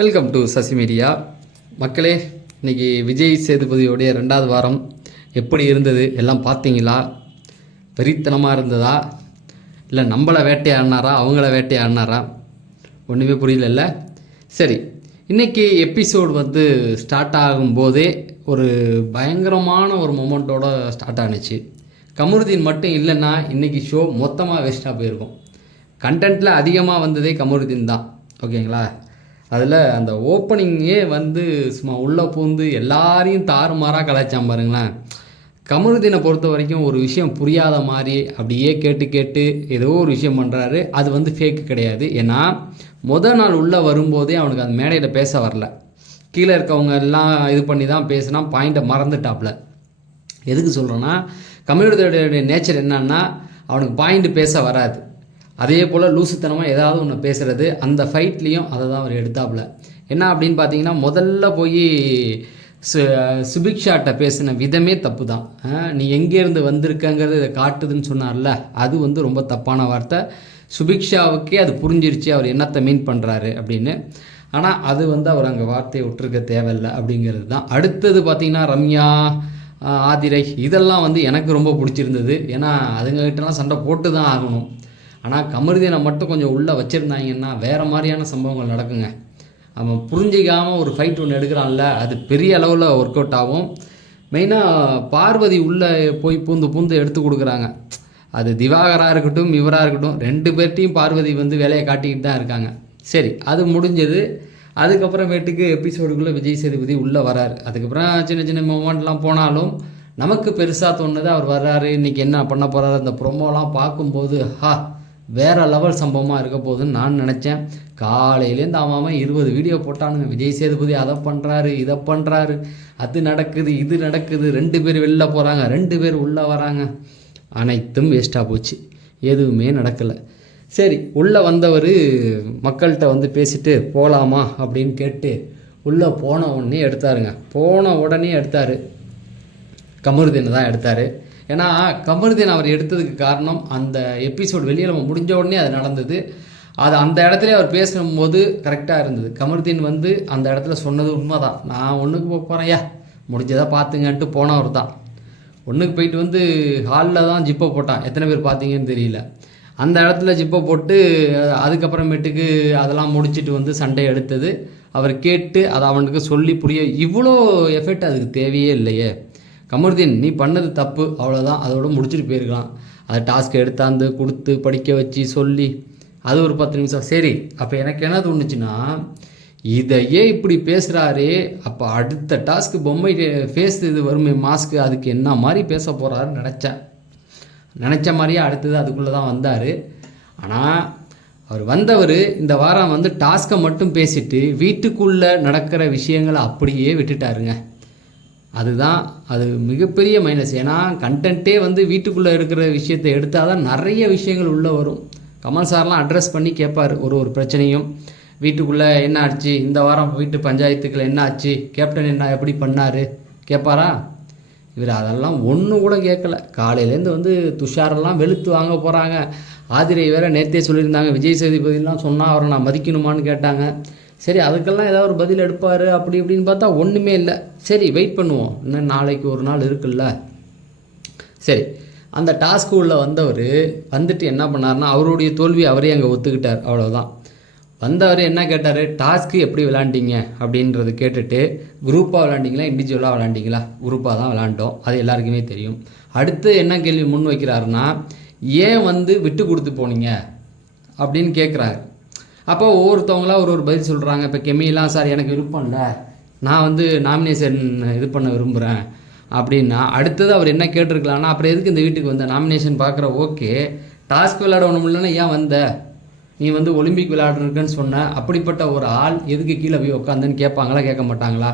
Welcome to Sasi media மக்களே இன்னைக்கு விஜய் சேதுபதியோடைய ரெண்டாவது வாரம் எப்படி இருந்தது? எல்லாம் பார்த்தீங்களா? வெறித்தனமாக இருந்ததா? இல்லை நம்மளை வேட்டையாடினாரா அவங்கள வேட்டையாடினாரா ஒன்றுமே புரியலல்ல. சரி இன்றைக்கி எபிசோடு வந்து ஸ்டார்ட் ஆகும்போதே ஒரு பயங்கரமான ஒரு மொமெண்ட்டோட ஸ்டார்ட் ஆனுச்சு. கமருதீன் மட்டும் இல்லைன்னா இன்றைக்கி ஷோ மொத்தமாக வேஸ்ட்டாக போயிருக்கும். கண்டென்ட்டில் அதிகமாக வந்ததே கமருதீன் தான். ஓகேங்களா அதில் அந்த ஓப்பனிங்கே வந்து சும்மா உள்ளே பூந்து எல்லாரையும் தாறுமாறாக கலாய்ச்சான் பாருங்களேன். கமருதீனை பொறுத்த வரைக்கும் ஒரு விஷயம் புரியாத மாதிரி அப்படியே கேட்டு கேட்டு ஏதோ ஒரு விஷயம் பண்ணுறாரு அது வந்து ஃபேக்கு கிடையாது. ஏன்னா முதல் நாள் உள்ளே வரும்போதே அவனுக்கு அந்த மேடையில் பேச வரல. கீழே இருக்கவங்க எல்லாம் இது பண்ணி தான் பேசினா பாயிண்ட்டை மறந்துட்டாப்புல எதுக்கு சொல்கிறேன்னா கம்யூனிட்டியோடைய நேச்சர் என்னன்னா அவனுக்கு பாயிண்ட் பேச வராது. அதே போல் லூசுத்தனமாக ஏதாவது ஒன்று பேசுகிறது அந்த ஃபைட்லேயும் அதை தான் அவர் எடுத்தாப்புல. என்ன அப்படின்னு பார்த்தீங்கன்னா முதல்ல போய் சு சுபிக்ஷாட்ட பேசின விதமே தப்பு தான் நீ எங்கேருந்து வந்திருக்கங்கிறது இதை காட்டுதுன்னு சொன்னார்ல அது வந்து ரொம்ப தப்பான வார்த்தை. சுபிக்ஷாவுக்கே அது புரிஞ்சிருச்சு அவர் என்னத்தை மீன் பண்ணுறாரு அப்படின்னு. ஆனால் அது வந்து அவர் அங்கே வார்த்தையை விட்டுருக்க தேவையில்லை அப்படிங்கிறது தான் அடுத்தது பார்த்திங்கன்னா ரம்யா ஆதிரை இதெல்லாம் வந்து எனக்கு ரொம்ப பிடிச்சிருந்தது. ஏன்னா அதுங்ககிட்டலாம் சண்டை போட்டு தான் ஆகணும். ஆனால் கமருதீனை மட்டும் கொஞ்சம் உள்ளே வச்சுருந்தாங்கன்னா வேறு மாதிரியான சம்பவங்கள் நடக்குங்க. அவன் புரிஞ்சிக்காமல் ஒரு ஃபைட் ஒன்று எடுக்கிறான்ல அது பெரிய அளவில் ஒர்க் அவுட் ஆகும். மெயினாக பார்வதி உள்ளே போய் பூந்து பூந்து எடுத்து கொடுக்குறாங்க. அது திவாகராக இருக்கட்டும் இவராக இருக்கட்டும் ரெண்டு பேர்ட்டையும் பார்வதி வந்து வேலையை காட்டிக்கிட்டு தான் இருக்காங்க. சரி அது முடிஞ்சது. அதுக்கப்புறமேட்டுக்கு எபிசோடுக்குள்ளே விஜய் சேதுபதி உள்ளே வராரு. அதுக்கப்புறம் சின்ன சின்ன மூமெண்ட்லாம் போனாலும் நமக்கு பெருசாக தோணுது அவர் வர்றாரு இன்றைக்கி என்ன பண்ண போகிறாரு அந்த ப்ரொமோலாம் பார்க்கும்போது ஹா வேறு லெவல் சம்பவமாக இருக்க போகுதுன்னு நான் நினச்சேன். காலையிலேருந்து அவன் இருபது வீடியோ போட்டானுங்க. விஜய் சேதுபதி அதை பண்ணுறாரு இதை பண்ணுறாரு அது நடக்குது இது நடக்குது. ரெண்டு பேர் வெளில போகிறாங்க ரெண்டு பேர் உள்ளே வராங்க. அனைத்தும் வேஸ்ட்டாக போச்சு. எதுவுமே நடக்கலை. சரி உள்ளே வந்தவர் மக்கள்கிட்ட வந்து பேசிட்டு போகலாமா அப்படின்னு கேட்டு உள்ளே போன உடனே எடுத்தாருங்க. போன உடனே எடுத்தார். கமருதீனை தான் எடுத்தார். ஏன்னா கமருதீன் அவர் எடுத்ததுக்கு காரணம் அந்த எபிசோட் வெளியில் முடிஞ்ச உடனே அது நடந்தது. அது அந்த இடத்துல அவர் பேசும்போது கரெக்டாக இருந்தது. கமருதீன் வந்து அந்த இடத்துல சொன்னது உண்மை தான் நான் ஒன்றுக்கு போக போகிறேன் ஐயா முடிஞ்சதை பார்த்துங்கன்ட்டு போனவர் தான். ஒன்றுக்கு போயிட்டு வந்து ஹாலில் தான் ஜிப்பை போட்டான். எத்தனை பேர் பார்த்தீங்கன்னு தெரியல. அந்த இடத்துல ஜிப்பை போட்டு அதுக்கப்புறமேட்டுக்கு அதெல்லாம் முடிச்சுட்டு வந்து சண்டை எடுத்தது. அவர் கேட்டு அதை அவனுக்கு சொல்லி புரிய இவ்வளோ எஃபெக்ட் அதுக்கு தேவையே இல்லையே. கமருதீன் நீ பண்ணது தப்பு. அவ்வளோதான் அதோட முடிச்சுட்டு போயிருக்கலாம் அதை டாஸ்க் எடுத்தாந்து கொடுத்து படிக்க வச்சு சொல்லி அது ஒரு பத்து நிமிஷம். சரி அப்போ எனக்கு என்ன தோணுச்சுன்னா இதையே இப்படி பேசுகிறாரே அப்போ அடுத்த டாஸ்க்கு பொம்மை ஃபேஸ் இது வருமே மாஸ்க்கு அதுக்கு என்ன மாதிரி பேச போகிறாருன்னு நினச்சேன். நினச்ச மாதிரியே அடுத்தது அதுக்குள்ளே தான் வந்தார். ஆனால் அவர் வந்தவர் இந்த வாரம் வந்து டாஸ்க்கை மட்டும் பேசிட்டு வீட்டுக்குள்ளே நடக்கிற விஷயங்களை அப்படியே விட்டுட்டாருங்க. அதுதான் அது மிகப்பெரிய மைனஸ் ஏன்னா கண்டென்ட்டே வந்து வீட்டுக்குள்ளே இருக்கிற விஷயத்தை எடுத்தால் தான் நிறைய விஷயங்கள் உள்ளே வரும். கமல் சார்லாம் அட்ரஸ் பண்ணி கேட்பார் ஒரு ஒரு பிரச்சனையும். வீட்டுக்குள்ளே என்ன ஆச்சு? இந்த வாரம் வீட்டு பஞ்சாயத்துக்கள் என்ன ஆச்சு? கேப்டன் என்ன எப்படி பண்ணார்? கேட்பாரா இவர் அதெல்லாம் ஒன்றும் கூட கேட்கல காலையிலேருந்து வந்து துஷாரெல்லாம் வெளுத்து வாங்க போகிறாங்க ஆதிரை வேற நேற்றே சொல்லியிருந்தாங்க விஜய் சேதுபதிலாம் சொன்னால் அவரை நான் மதிக்கணுமான்னு கேட்டாங்க. சரி அதுக்கெல்லாம் ஏதாவது ஒரு பதில் எடுப்பார் அப்படி இப்படின்னு பார்த்தா ஒன்றுமே இல்லை. சரி வெயிட் பண்ணுவோம். இன்னும் நாளைக்கு ஒரு நாள் இருக்குல்ல. சரி அந்த டாஸ்க்கு உள்ள வந்தவர் வந்துட்டு என்ன பண்ணாருன்னா அவருடைய தோல்வி அவரே அங்கே ஒத்துக்கிட்டார். அவ்வளோதான் வந்தவர் என்ன கேட்டார்? டாஸ்க்கு எப்படி விளாண்டீங்க அப்படின்றது கேட்டுட்டு குரூப்பாக விளாண்டிங்களா இண்டிவிஜுவலாக விளாண்டிங்களா குரூப்பாக தான் விளாண்டோம் அது எல்லாருக்குமே தெரியும். அடுத்து என்ன கேள்வி முன் வைக்கிறாருன்னா ஏன் வந்து விட்டு கொடுத்து போனீங்க? அப்படின்னு கேட்குறாரு அப்போ ஒவ்வொருத்தவங்களா ஒரு ஒரு பதில் சொல்கிறாங்க இப்போ கெமிலாம் சார் எனக்கு விருப்பம் இல்லை. நான் வந்து நாமினேஷன் இது பண்ண விரும்புகிறேன் அப்படின்னா அடுத்தது அவர் என்ன கேட்டிருக்கலாம்னா அப்புறம் எதுக்கு இந்த வீட்டுக்கு வந்த? நாமினேஷன் பார்க்குற ஓகே. டாஸ்க் விளையாட ஒன்றும் இல்லைன்னா ஏன் வந்த? நீ வந்து ஒலிம்பிக் விளையாடுறதுக்குன்னு சொன்ன அப்படிப்பட்ட ஒரு ஆள் எதுக்கு கீழே போய் உட்காந்துன்னு கேட்பாங்களா கேட்க மாட்டாங்களா?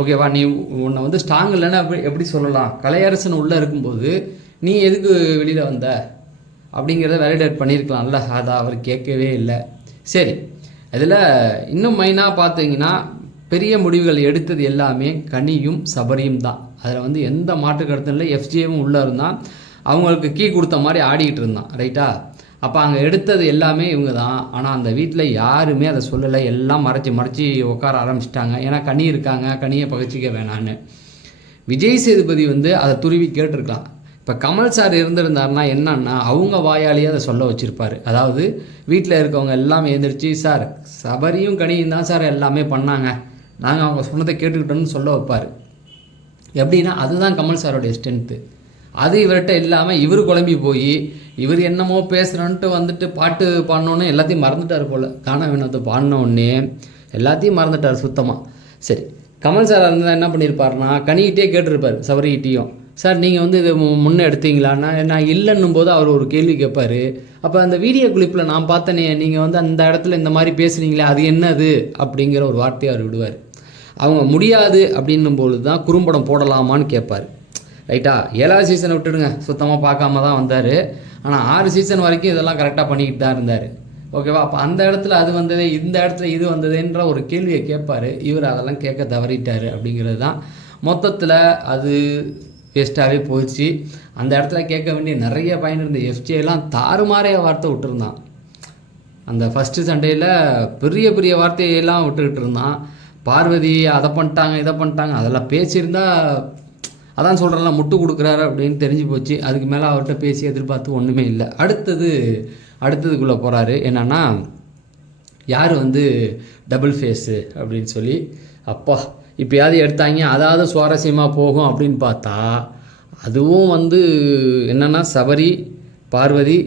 ஓகேவா நீ உன்னை வந்து ஸ்ட்ராங் இல்லைன்னா அப்படி எப்படி சொல்லலாம்? கலையரசன் உள்ளே இருக்கும்போது நீ எதுக்கு வெளியில் வந்த? அப்படிங்கிறத வேலிடேட் பண்ணியிருக்கலாம்ல அதை அவர் கேட்கவே இல்லை. சரி இதில் இன்னும் மெயினாக பார்த்தீங்கன்னா பெரிய முடிவுகள் எடுத்தது எல்லாமே கனியும் சபரியும் தான். அதில் வந்து எந்த மாற்று கருத்தும் இல்லை. எஃப்ஜிஎம் உள்ளே இருந்தால் அவங்களுக்கு கீ கொடுத்த மாதிரி ஆடிக்கிட்டு இருந்தான் ரைட்டா அப்போ அங்கே எடுத்தது எல்லாமே இவங்க தான். ஆனால் அந்த வீட்டில் யாருமே அதை சொல்லலை. எல்லாம் மறைச்சி மறைச்சி உட்கார ஆரம்பிச்சிட்டாங்க. ஏன்னா கனி இருக்காங்க. கனியை பகிர்ச்சிக்க வேணான்னு. விஜய் சேதுபதி வந்து அதை துருவி கேட்டிருக்கலாம். இப்போ கமல் சார் இருந்திருந்தாருன்னா என்னன்னா அவங்க வாயாலேயே அதை சொல்ல வச்சுருப்பார். அதாவது வீட்டில் இருக்கவங்க எல்லாமே எழுந்திரிச்சு சார் சபரியும் கனியும் தான் சார் எல்லாமே பண்ணாங்க. நாங்கள் அவங்க சொன்னதை கேட்டுக்கிட்டோம்னு சொல்ல வைப்பார். எப்படின்னா அதுதான் கமல் சாரோடைய ஸ்ட்ரென்த்து அது இவர்கிட்ட இல்லாமல் இவர் குழம்பி போய் இவர் என்னமோ பேசுகிறோன்ட்டு வந்துட்டு பாட்டு பாடணுன்னு எல்லாத்தையும் மறந்துட்டார் போல். காண வினோத்தை பாடினோடனே எல்லாத்தையும் மறந்துட்டார் சுத்தமாக சரி கமல் சார் இருந்தால் என்ன பண்ணியிருப்பாருன்னா கனிக்கிட்டே கேட்டிருப்பார் சபரிக்கிட்டேயும் சார் நீங்கள் வந்து இது மு- எடுத்தீங்களான்னா நான் இல்லைன்னும் போது அவர் ஒரு கேள்வி கேட்பார் அப்போ அந்த வீடியோ கிளிப்பில் நான் பார்த்தனே நீங்கள் வந்து அந்த இடத்துல இந்த மாதிரி பேசுனீங்களே அது என்னது? அப்படிங்கிற ஒரு வார்த்தையை அவர் விடுவார். அவங்க முடியாது அப்படின்னும் பொழுது தான் குறும்படம் போடலாமான்னு கேட்பார் ரைட்டா? ஏழாவது சீசனை விட்டுடுங்க. சுத்தமாக பார்க்காம தான் வந்தார். ஆனால் ஆறு சீசன் வரைக்கும் இதெல்லாம் கரெக்டாக பண்ணிக்கிட்டு தான் இருந்தார். ஓகேவா? அப்போ அந்த இடத்துல அது வந்தது இந்த இடத்துல இது வந்ததுன்ற ஒரு கேள்வியை கேட்பார் இவர் அதெல்லாம் கேட்க தவறிட்டார் அப்படிங்கிறது தான். மொத்தத்தில் அது வேஸ்ட்டாகவே போச்சு அந்த இடத்துல கேட்க வேண்டிய நிறைய பயன் இருந்த எஃப்ஜேலாம் எல்லாம் தாறுமாறைய வார்த்தை விட்டுருந்தான். அந்த ஃபஸ்ட்டு சண்டேயில் பெரிய பெரிய வார்த்தையெல்லாம் விட்டுக்கிட்டு இருந்தான். பார்வதி அதை பண்ணிட்டாங்க இதை பண்ணிட்டாங்க. அதெல்லாம் பேசியிருந்தால் அதான் சொல்கிறேன்ல முட்டு கொடுக்குறாரு அப்படின்னு தெரிஞ்சு போச்சு. அதுக்கு மேலே அவர்கிட்ட பேசி எதிர்பார்த்து ஒன்றுமே இல்லை. அடுத்தது அடுத்ததுக்குள்ளே போகிறாரு என்னென்னா யார் வந்து டபுள் ஃபேஸு அப்படின்னு சொல்லி அப்பா இப்போயாவது எடுத்தாங்க அதாவது சுவாரஸ்யமாக போகும் அப்படின்னு பார்த்தா அதுவும் வந்து என்னென்னா சபரி பார்வதி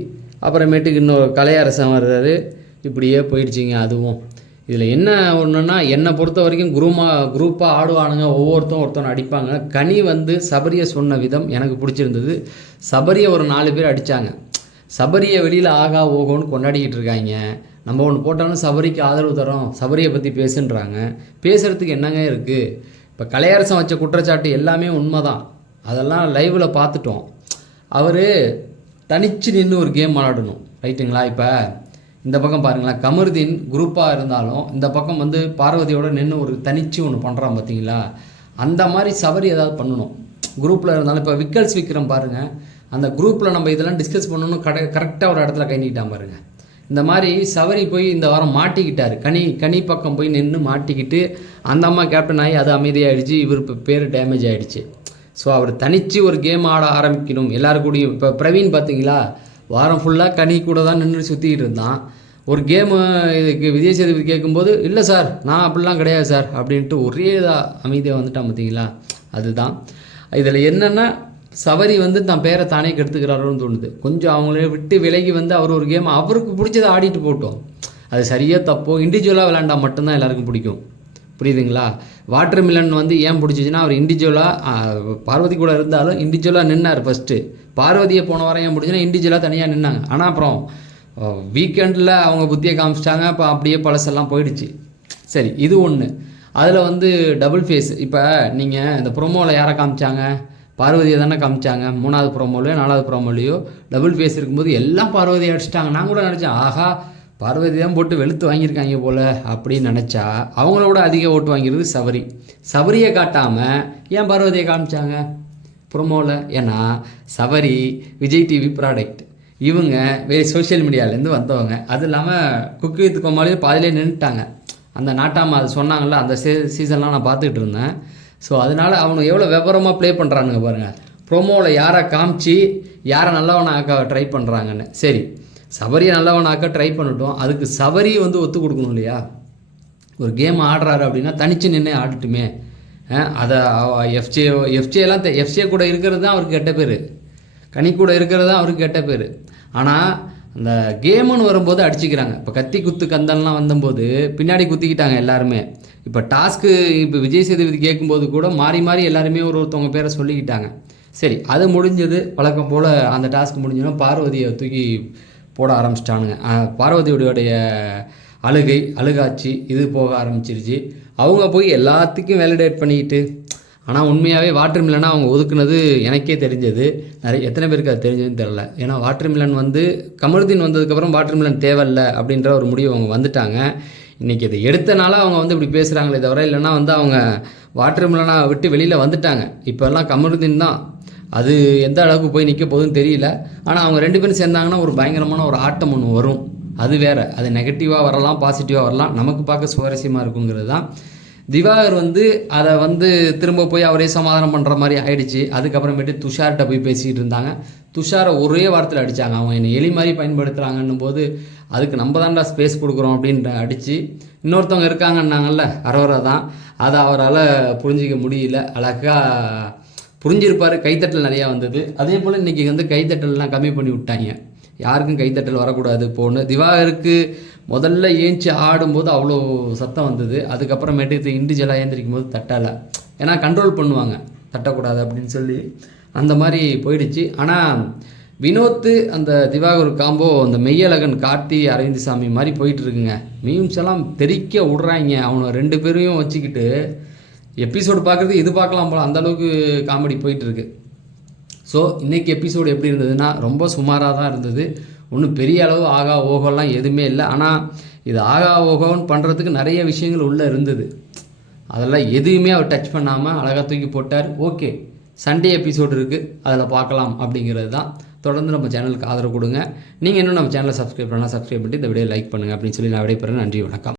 அப்புறமேட்டுக்கு இன்னொரு கலையரசன் வர்றாரு. இப்படியே போயிடுச்சிங்க அதுவும். இதில் என்ன ஒன்றுன்னா என்னை பொறுத்த வரைக்கும் குரூமா குரூப்பாக ஆடுவானுங்க ஒவ்வொருத்தரும் ஒருத்தவன் அடிப்பாங்க. கனி வந்து சபரியை சொன்ன விதம் எனக்கு பிடிச்சிருந்தது. சபரியை ஒரு நாலு பேர் அடித்தாங்க சபரியை வெளியில் ஆகா ஓகோன்னு கொண்டாடிக்கிட்டு இருக்காங்க. நம்ம ஒன்று போட்டாலும் சபரிக்கு ஆதரவு தரோம் சபரியை பற்றி பேசுன்றாங்க. பேசுகிறதுக்கு என்னங்க இருக்குது இப்போ கலையரசன் வச்ச குற்றச்சாட்டு எல்லாமே உண்மை தான் அதெல்லாம் லைவில் பார்த்துட்டோம். அவர் தனிச்சு நின்று ஒரு கேம் விளாடணும் ரைட்டுங்களா? இப்போ இந்த பக்கம் பாருங்களேன். கமருதீன் குரூப்பாக இருந்தாலும் இந்த பக்கம் வந்து பார்வதியோட நின்று ஒரு தனிச்சு ஒன்று பண்ணுறான் பார்த்தீங்களா அந்த மாதிரி சபரி ஏதாவது பண்ணணும். குரூப்பில் இருந்தாலும் இப்போ விக்கல்ஸ் விக்ரம் பாருங்கள் அந்த குரூப்பில் நம்ம இதெல்லாம் டிஸ்கஸ் பண்ணணும் கடை கரெக்டாக ஒரு இடத்துல கை நீட்டான் பாருங்க. இந்த மாதிரி சவரி போய் இந்த வாரம் மாட்டிக்கிட்டார். கனி கனி பக்கம் போய் நின்று மாட்டிக்கிட்டு அந்த அம்மா கேப்டன் ஆகி அது அமைதியாகிடுச்சு இவர் இப்போ பேர் டேமேஜ் ஆகிடுச்சு ஸோ அவர் தனித்து ஒரு கேம் ஆட ஆரம்பிக்கணும். எல்லாரும் கூடயும் இப்போ பிரவீன் பார்த்தீங்களா வாரம் ஃபுல்லாக கனி கூட தான் நின்று சுற்றிக்கிட்டு இருந்தான். ஒரு கேமு இதுக்கு விஜய் சேதுபதி கேட்கும்போது இல்லை சார் நான் அப்படிலாம் கிடையாது சார். அப்படின்ட்டு ஒரே இதாக அமைதியாக வந்துட்டான் பார்த்தீங்களா அதுதான். இதில் என்னென்னா சவரி வந்து தன் பேரை தானே கெடுத்துக்கிறாரோன்னு தோணுது. கொஞ்சம் அவங்கள விட்டு விலகி வந்து அவர் ஒரு கேம் அவருக்கு பிடிச்சதை ஆடிட்டு போட்டோம். அது சரியாக தப்போ? இண்டிவிஜுவலாக விளாண்டா மட்டும்தான் எல்லாருக்கும் பிடிக்கும். புரியுதுங்களா? வாட்டர் மிலன் வந்து ஏன் பிடிச்சிச்சின்னா அவர் இண்டிவிஜுவலாக பார்வதி கூட இருந்தாலும் இண்டிவிஜுவலாக நின்னார் ஃபஸ்ட்டு பார்வதியை போன வாரம் ஏன் பிடிச்சின்னா இண்டிவிஜுவலாக தனியாக நின்னாங்க. ஆனால் அப்புறம் வீக்கெண்டில் அவங்க புத்தியை காமிச்சிட்டாங்க. இப்போ அப்படியே பழசெல்லாம் போயிடுச்சு. சரி இது ஒன்று அதில் வந்து டபுள் ஃபேஸ் இப்போ நீங்கள் இந்த ப்ரோமோவில் யாரை காமிச்சாங்க? பார்வதியை தானே காமிச்சாங்க. மூணாவது ப்ரோமோலையோ நாலாவது ப்ரோமோலையோ டபுள் ஃபேஸ் இருக்கும்போது எல்லாம் பார்வதியை அடிச்சிட்டாங்க. நான் கூட நினச்சேன் ஆஹா பார்வதி தான் போட்டு வெளுத்து வாங்கியிருக்காங்க போல் அப்படின்னு நினச்சா அவங்களோட அதிக ஓட்டு வாங்கிறது சபரி சபரியை காட்டாமல் ஏன் பார்வதியை காமிச்சாங்க? ப்ரோமோவில் ஏன்னா சபரி விஜய் டிவி ப்ராடக்ட் இவங்க வேறு சோஷியல் மீடியாலேருந்து வந்தவங்க. அது இல்லாமல் குக்கு வித் கோமாளியே பாதிலே நின்றுட்டாங்க அந்த நாட்டாமல் அது சொன்னாங்கல்ல அந்த சீ சீசன்லாம் நான் பார்த்துக்கிட்டு இருந்தேன். ஸோ அதனால் அவனுக்கு எவ்வளோ விவரமாக ப்ளே பண்ணுறானுங்க பாருங்கள் ப்ரோமோவில் யாரை காமிச்சு யாரை நல்லவனை ஆக்க ட்ரை பண்ணுறாங்கன்னு சரி சபரியை நல்லவனை ஆக்க ட்ரை பண்ணட்டும். அதுக்கு சபரி வந்து ஒத்து கொடுக்கணும் இல்லையா? ஒரு கேம் ஆடுறாரு அப்படின்னா தனிச்சு நின்று ஆடட்டுமே. அதை எஃப்ஜே எஃப்ஜேலாம் எஃப்ஜே கூட இருக்கிறது தான் அவருக்கு கெட்ட பேர். கனி கூட இருக்கிறது தான் அவருக்கு கெட்ட பேர். ஆனால் அந்த கேமுன்னு வரும்போது அடிச்சுக்கிறாங்க. இப்போ கத்தி குத்து கந்தல்லாம் வந்தபோது பின்னாடி குத்திக்கிட்டாங்க எல்லாருமே. இப்போ டாஸ்க்கு இப்போ விஜய் சேதுபதி கேட்கும்போது கூட மாறி மாறி எல்லாருமே ஒரு ஒருத்தவங்க பேரை சொல்லிக்கிட்டாங்க. சரி அது முடிஞ்சது. வழக்கம் போல் அந்த டாஸ்க் முடிஞ்சோன்னா பார்வதியை தூக்கி போட ஆரம்பிச்சிட்டானுங்க. பார்வதியுடைய அழுகை அழுகாட்சி இது போக ஆரம்பிச்சிருச்சு. அவங்க போய் எல்லாத்துக்கும் வேலிடேட் பண்ணிக்கிட்டு ஆனால் உண்மையாகவே வாட்டர் மில்லனை அவங்க ஒதுக்குனது எனக்கே தெரிஞ்சது. நிறைய எத்தனை பேருக்கு அது தெரிஞ்சதுன்னு தெரில ஏன்னா வாட்டர் மில்லன் வந்து கமருதீன் வந்ததுக்கப்புறம் வாட்டர் மில்லன் தேவையில்ல அப்படின்ற ஒரு முடிவு அவங்க வந்துட்டாங்க. இன்றைக்கி இதை எடுத்தனால அவங்க வந்து இப்படி பேசுகிறாங்களே தவிர இல்லைன்னா வந்து அவங்க வாட்டர் மில்லனை விட்டு வெளியில் வந்துட்டாங்க. இப்போல்லாம் கமருதீன் தான். அது எந்த அளவுக்கு போய் நிற்க போகுதுன்னு தெரியல. ஆனால் அவங்க ரெண்டு பேரும் சேர்ந்தாங்கன்னா ஒரு பயங்கரமான ஒரு ஆட்டம் ஒன்று வரும். அது வேறு. அது நெகட்டிவாக வரலாம் பாசிட்டிவாக வரலாம். நமக்கு பார்க்க சுவாரஸ்யமாக இருக்குங்கிறது தான். திவாகர் வந்து அதை வந்து திரும்ப போய் அவரே சமாதானம் பண்ணுற மாதிரி ஆயிடுச்சு. அதுக்கப்புறமேட்டு துஷார்கிட்ட போய் பேசிகிட்டு இருந்தாங்க. துஷாரை ஒரே வாரத்தில் அடித்தாங்க அவங்க என்னை எலி மாதிரி பயன்படுத்துகிறாங்கன்னும் போது அதுக்கு நம்ம தான்டா ஸ்பேஸ் கொடுக்குறோம் அப்படின்ற அடித்து இன்னொருத்தவங்க இருக்காங்கன்னாங்கல்ல அரோரா தான். அதை அவரால் புரிஞ்சிக்க முடியல. அழகாக புரிஞ்சிருப்பார். கைத்தட்டல் நிறையா வந்தது. அதே போல் இன்றைக்கி வந்து கைத்தட்டல்லாம் கம்மி பண்ணி விட்டாங்க. யாருக்கும் கைத்தட்டல் வரக்கூடாது. போன்னு திவாகருக்கு முதல்ல ஏஞ்சி ஆடும்போது அவ்வளோ சத்தம் வந்தது. அதுக்கப்புறமேட்டு இண்டிவிஜுவலாக ஏந்திரிக்கும் போது தட்டலை. ஏன்னா கண்ட்ரோல் பண்ணுவாங்க. தட்டக்கூடாது அப்படின்னு சொல்லி அந்த மாதிரி போயிடுச்சு. ஆனால் வினோத்து அந்த திவாகர் காம்போ அந்த மெய்யழகன் கார்த்தி அரவிந்த் சாமி மாதிரி போயிட்டுருக்குங்க. மீம்ஸ் எல்லாம் தெறிக்க விட்றாங்க. அவனை ரெண்டு பேரையும் வச்சுக்கிட்டு எபிசோடு பார்க்குறது இது பார்க்கலாம் போல். அந்த அளவுக்கு காமெடி போயிட்டுருக்கு. ஸோ இன்றைக்கி எபிசோடு எப்படி இருந்ததுன்னா ரொம்ப சுமாராக தான் இருந்தது. ஒன்றும் பெரிய அளவு ஆகா ஓகோலாம் எதுவுமே இல்லை. ஆனால் இது ஆகா ஓகோன்னு பண்ணுறதுக்கு நிறைய விஷயங்கள் உள்ளே இருந்தது. அதெல்லாம் எதுவுமே அவர் டச் பண்ணாமல் அழகாக தூக்கி போட்டார். ஓகே சண்டே எபிசோடு இருக்குது அதில் பார்க்கலாம் அப்படிங்கிறது தான். தொடர்ந்து நம்ம சேனலுக்கு ஆதரவு கொடுங்க. நீங்கள் இன்னும் நம்ம சேனலை சப்ஸ்கிரைப் பண்ணால் சப்ஸ்கிரைப் பண்ணிட்டு இந்த வீடியோ லைக் பண்ணுங்கள் அப்படின்னு சொல்லி நான் விடைபெறேன். நன்றி வணக்கம்.